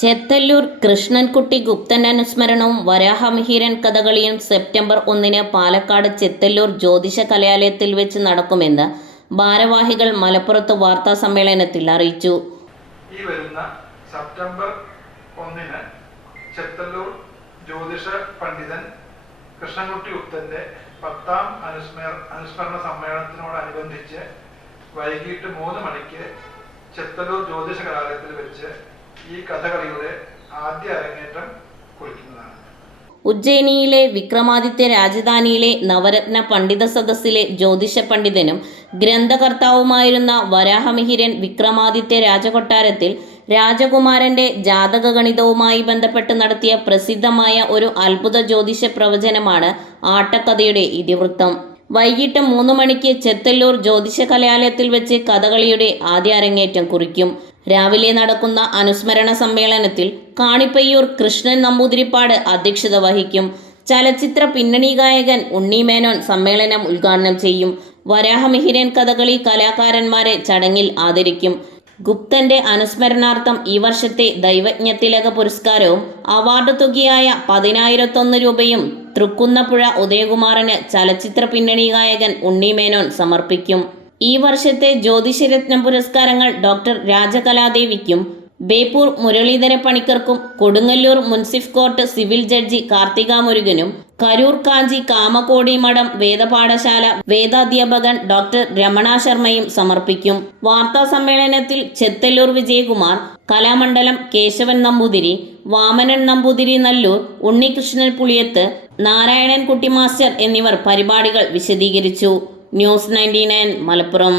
ചെത്തല്ലൂർ കൃഷ്ണൻകുട്ടി ഗുപ്തൻ അനുസ്മരണവും വരാഹമിഹിരൻ കഥകളിയും സെപ്റ്റംബർ 1 പാലക്കാട് ചെത്തല്ലൂർ ജ്യോതിഷ കലാലയത്തിൽ വെച്ച് നടക്കുമെന്ന് ഭാരവാഹികൾ മലപ്പുറത്ത് വാർത്താ സമ്മേളനത്തിൽ അറിയിച്ചു. ഈ വരുന്ന സെപ്റ്റംബർ 1 ചെത്തല്ലൂർ ജ്യോതിഷ പണ്ഡിതൻ കൃഷ്ണൻകുട്ടി ഗുപ്തന്റെ 10ാം അനുസ്മരണ സമ്മേളനത്തിനോടനുബന്ധിച്ച് വൈകിട്ട് 3 മണിക്ക് ചെത്തല്ലൂർ ജ്യോതിഷ കലാലയത്തിൽ വെച്ച് ഈ കഥകളിയുടെ ആദ്യ അരങ്ങേറ്റം കുറിക്കുന്നതാണ്. ഉജ്ജയിനിയിലെ വിക്രമാദിത്യ രാജധാനിയിലെ നവരത്ന പണ്ഡിത സദസ്സിലെ ജ്യോതിഷ പണ്ഡിതനും ഗ്രന്ഥകർത്താവുമായിരുന്ന വരാഹമിഹിരൻ വിക്രമാദിത്യ രാജകൊട്ടാരത്തിൽ രാജകുമാരന്റെ ജാതക ഗണിതവുമായി ബന്ധപ്പെട്ട് നടത്തിയ പ്രസിദ്ധമായ ഒരു അത്ഭുത ജ്യോതിഷ പ്രവചനമാണ് ആട്ടക്കഥയുടെ ഇതിവൃത്തം. വൈകിട്ട് 3 മണിക്ക് ചെത്തല്ലൂർ ജ്യോതിഷ കലാലയത്തിൽ വെച്ച് കഥകളിയുടെ ആദ്യ അരങ്ങേറ്റം കുറിക്കും. രാവിലെ നടക്കുന്ന അനുസ്മരണ സമ്മേളനത്തിൽ കാണിപ്പയ്യൂർ കൃഷ്ണൻ നമ്പൂതിരിപ്പാട് അധ്യക്ഷത വഹിക്കും. ചലച്ചിത്ര പിന്നണി ഗായകൻ ഉണ്ണി മേനോൻ സമ്മേളനം ഉദ്ഘാടനം ചെയ്യും. വരാഹമിഹിരൻ കഥകളി കലാകാരന്മാരെ ചടങ്ങിൽ ആദരിക്കും. ഗുപ്തന്റെ അനുസ്മരണാർത്ഥം ഈ വർഷത്തെ ദൈവജ്ഞതിലക പുരസ്കാരവും അവാർഡ് തുകയായ 10,001 രൂപയും തൃക്കുന്നപ്പുഴ ഉദയകുമാറിന് ചലച്ചിത്ര പിന്നണി ഗായകൻ ഉണ്ണി മേനോൻ സമർപ്പിക്കും. ഈ വർഷത്തെ ജ്യോതിഷരത്നം പുരസ്കാരങ്ങൾ ഡോക്ടർ രാജകലാദേവിക്കും ബേപ്പൂർ മുരളീധര പണിക്കർക്കും കൊടുങ്ങല്ലൂർ മുൻസിഫ് കോർട്ട് സിവിൽ ജഡ്ജി കാർത്തിക മുരുകനും കരൂർ കാഞ്ചി കാമകോടി മഠം വേദപാഠശാല വേദാധ്യാപകൻ ഡോക്ടർ രമണ ശർമ്മയും സമർപ്പിക്കും. വാർത്താ സമ്മേളനത്തിൽ ചെത്തല്ലൂർ വിജയകുമാർ, കലാമണ്ഡലം കേശവൻ നമ്പൂതിരി, വാമനൻ നമ്പൂതിരി നല്ലൂർ, ഉണ്ണികൃഷ്ണൻ പുളിയത്ത്, നാരായണൻ കുട്ടി മാസ്റ്റർ എന്നിവർ പരിപാടികൾ വിശദീകരിച്ചു. ന്യൂസ് 99 മലപ്പുറം.